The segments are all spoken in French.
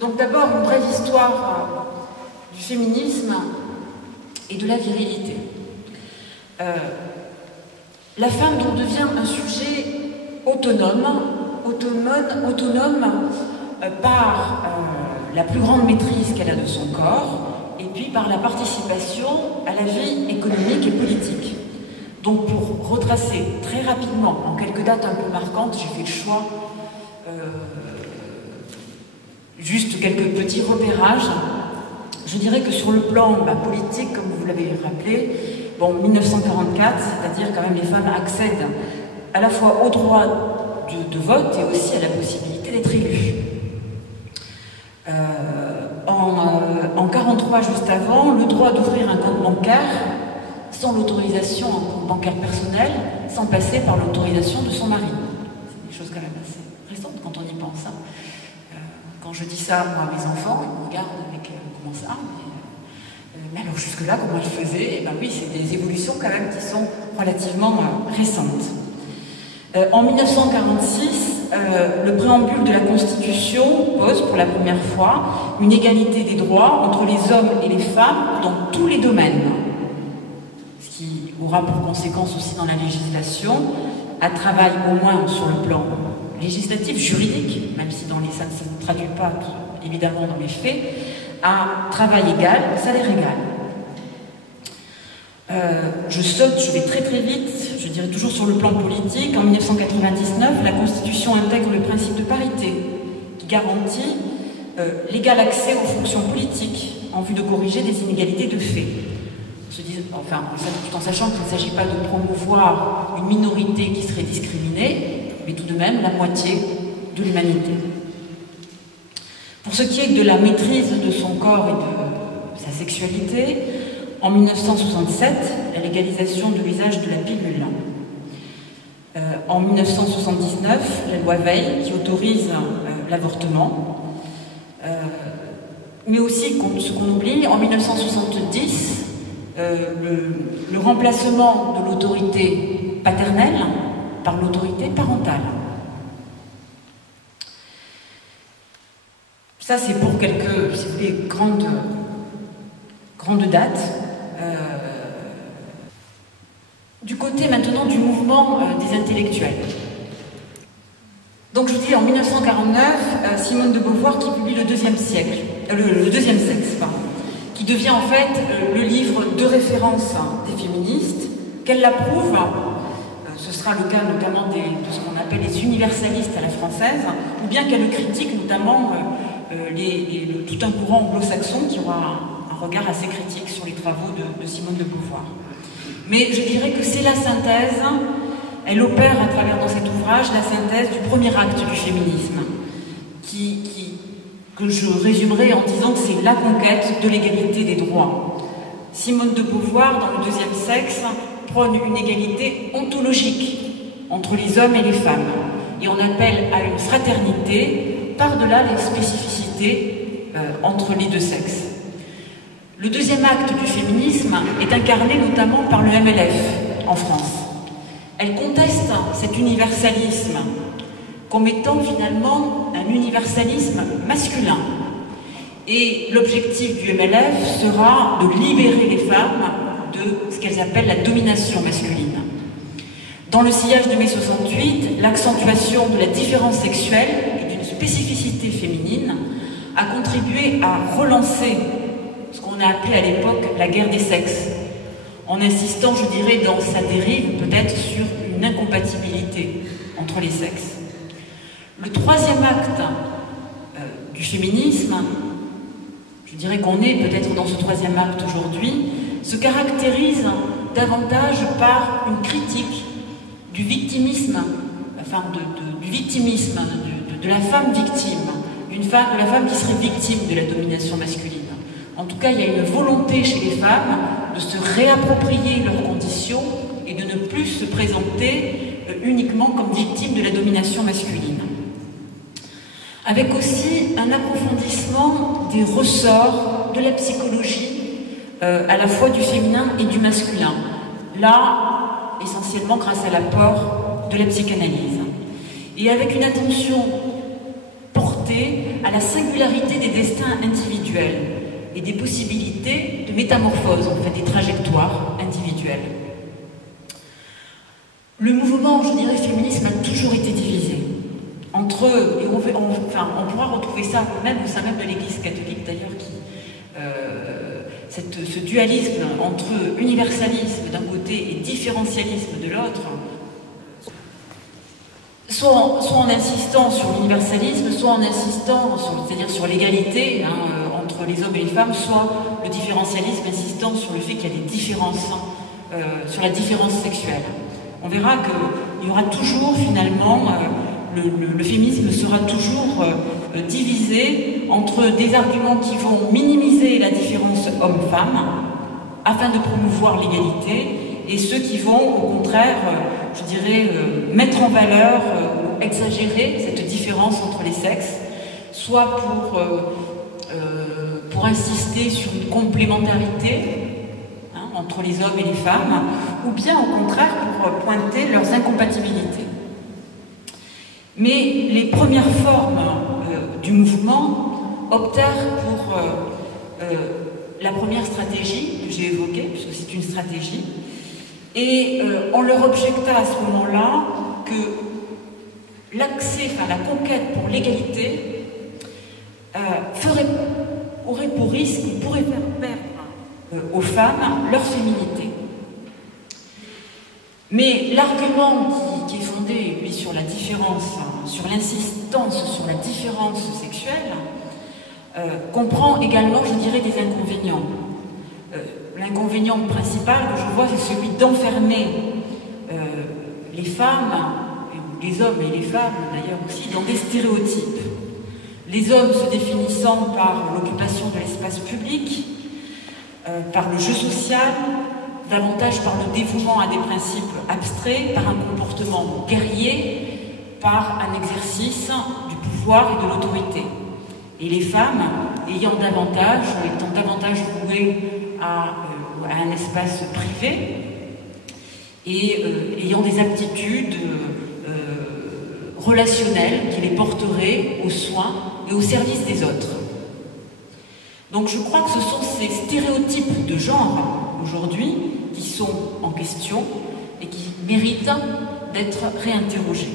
Donc d'abord, une brève histoire du féminisme et de la virilité. La femme donc devient un sujet autonome par la plus grande maîtrise qu'elle a de son corps et puis par la participation à la vie économique et politique. Donc pour retracer très rapidement, en quelques dates un peu marquantes, j'ai fait le choix, juste quelques petits repérages. Je dirais que sur le plan politique, comme vous l'avez rappelé, bon, 1944, c'est-à-dire quand même les femmes accèdent à la fois au droit de vote et aussi à la possibilité d'être élues. En 1943, juste avant, le droit d'ouvrir un compte bancaire sans l'autorisation, un compte bancaire personnel, sans passer par l'autorisation de son mari. C'est des choses quand même assez récentes quand on y pense. Hein. Quand je dis ça, moi, à mes enfants, ils me regardent avec comment ça, mais alors jusque-là, comment ils faisaient? Eh bien oui, c'est des évolutions quand même qui sont relativement récentes. En 1946, le préambule de la Constitution pose pour la première fois une égalité des droits entre les hommes et les femmes dans tous les domaines. Ce qui aura pour conséquence aussi dans la législation un travail au moins sur le plan législatif, juridique, même si ça ne se traduit pas évidemment dans les faits, à travail égal, salaire égal. Je vais très très vite, je dirais toujours sur le plan politique. En 1999, la Constitution intègre le principe de parité qui garantit l'égal accès aux fonctions politiques en vue de corriger des inégalités de fait. Tout en sachant qu'il ne s'agit pas de promouvoir une minorité qui serait discriminée, mais tout de même la moitié de l'humanité. Pour ce qui est de la maîtrise de son corps et de sa sexualité, en 1967, la légalisation de l'usage de la pilule. En 1979, la loi Veil qui autorise l'avortement. Mais aussi, ce qu'on oublie, en 1970, le remplacement de l'autorité paternelle par l'autorité parentale. Ça, c'est pour quelques, si vous voulez, grandes dates. Du côté maintenant du mouvement des intellectuels. Donc je vous dis, en 1949, Simone de Beauvoir qui publie le deuxième sexe, qui devient en fait le livre de référence des féministes, qu'elle l'approuve. Ce sera le cas notamment de ce qu'on appelle les universalistes à la française, ou bien qu'elle le critique, notamment tout un courant anglo-saxon qui aura un regard assez critique sur les travaux de Simone de Beauvoir. Mais je dirais que c'est la synthèse, elle opère à travers dans cet ouvrage la synthèse du premier acte du féminisme, que je résumerai en disant que c'est la conquête de l'égalité des droits. Simone de Beauvoir, dans le deuxième sexe, prône une égalité ontologique entre les hommes et les femmes, et on appelle à une fraternité par-delà les spécificités entre les deux sexes. Le deuxième acte du féminisme est incarné notamment par le MLF en France. Elle conteste cet universalisme comme étant finalement un universalisme masculin. Et l'objectif du MLF sera de libérer les femmes de ce qu'elles appellent la domination masculine. Dans le sillage de mai 68, l'accentuation de la différence sexuelle et d'une spécificité féminine a contribué à relancer ce qu'on a appelé à l'époque la guerre des sexes, en insistant, je dirais, dans sa dérive, peut-être sur une incompatibilité entre les sexes. Le troisième acte du féminisme, je dirais qu'on est peut-être dans ce troisième acte aujourd'hui, se caractérise davantage par une critique du victimisme, du victimisme de la femme victime, de la femme qui serait victime de la domination masculine. En tout cas, il y a une volonté chez les femmes de se réapproprier leurs conditions et de ne plus se présenter uniquement comme victimes de la domination masculine. Avec aussi un approfondissement des ressorts de la psychologie, à la fois du féminin et du masculin. Là, essentiellement grâce à l'apport de la psychanalyse. Et avec une attention portée à à la singularité des destins individuels et des possibilités de métamorphose, en fait, des trajectoires individuelles. Le mouvement, je dirais, féminisme a toujours été divisé entre eux, et on pourra retrouver ça même au sein même de l'Église catholique d'ailleurs, ce dualisme entre universalisme d'un côté et différentialisme de l'autre, soit en insistant sur l'universalisme, soit en insistant c'est-à-dire sur l'égalité entre les hommes et les femmes, soit le différentialisme insistant sur le fait qu'il y a des différences, sur la différence sexuelle. On verra qu'il y aura toujours finalement, le féminisme sera toujours divisé entre des arguments qui vont minimiser la différence homme-femme afin de promouvoir l'égalité et ceux qui vont au contraire, je dirais, mettre en valeur ou exagérer cette différence entre les sexes, soit pour insister sur une complémentarité entre les hommes et les femmes, ou bien au contraire pour pointer leurs incompatibilités. Mais les premières formes du mouvement optèrent pour la première stratégie que j'ai évoquée, puisque c'est une stratégie, et on leur objecta à ce moment-là que l'accès, la conquête pour l'égalité aurait pour risque, pourrait faire perdre aux femmes leur féminité. Mais l'argument qui est fondé, lui, sur la différence, sur l'insistance sur la différence sexuelle, comprend également, je dirais, des inconvénients. L'inconvénient principal que je vois, c'est celui d'enfermer les femmes, les hommes et les femmes d'ailleurs aussi, dans des stéréotypes. Les hommes se définissant par l'occupation de l'espace public, par le jeu social, davantage par le dévouement à des principes abstraits, par un comportement guerrier, par un exercice du pouvoir et de l'autorité. Et les femmes, étant davantage vouées à un espace privé et ayant des aptitudes relationnelles qui les porteraient aux soins et au service des autres. Donc je crois que ce sont ces stéréotypes de genre aujourd'hui qui sont en question et qui méritent d'être réinterrogés.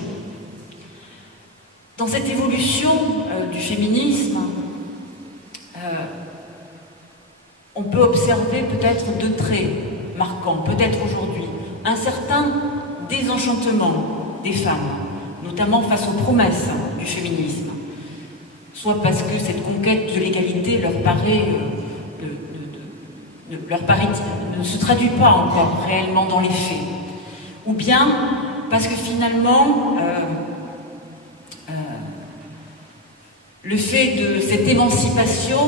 Dans cette évolution du féminisme, on peut observer peut-être deux traits marquants, peut-être aujourd'hui, un certain désenchantement des femmes, notamment face aux promesses du féminisme, soit parce que cette conquête de l'égalité ne se traduit pas encore réellement dans les faits, ou bien parce que finalement le fait de cette émancipation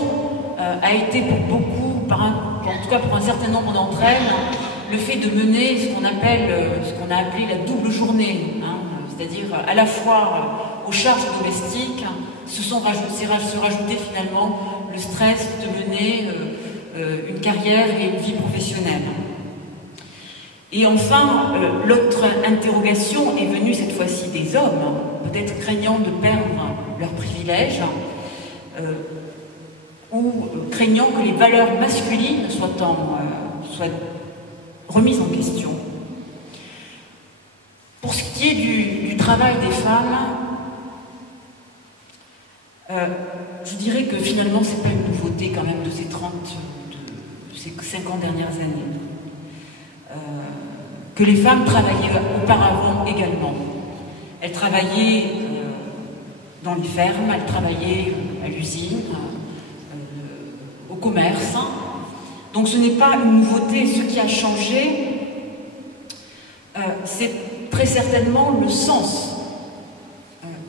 a été pour beaucoup, en tout cas pour un certain nombre d'entre elles, le fait de mener ce qu'on a appelé la double journée, c'est-à-dire à la fois aux charges domestiques, se rajouter finalement le stress de mener une carrière et une vie professionnelle. Et enfin, l'autre interrogation est venue cette fois-ci des hommes, peut-être craignant de perdre leurs privilèges, ou craignant que les valeurs masculines soient remises en question. Pour ce qui est du travail des femmes, je dirais que finalement c'est pas une nouveauté quand même de ces 50 dernières années. Que les femmes travaillaient auparavant également. Elles travaillaient dans les fermes, elles travaillaient à l'usine, au commerce. Donc ce n'est pas une nouveauté. Ce qui a changé, c'est très certainement le sens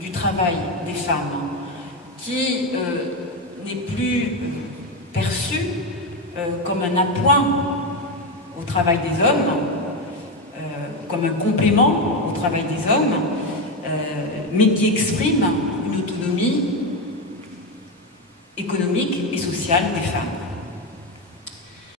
du travail des femmes, qui n'est plus perçu comme un appoint au travail des hommes, comme un complément au travail des hommes, mais qui exprime une autonomie économique et sociale des femmes.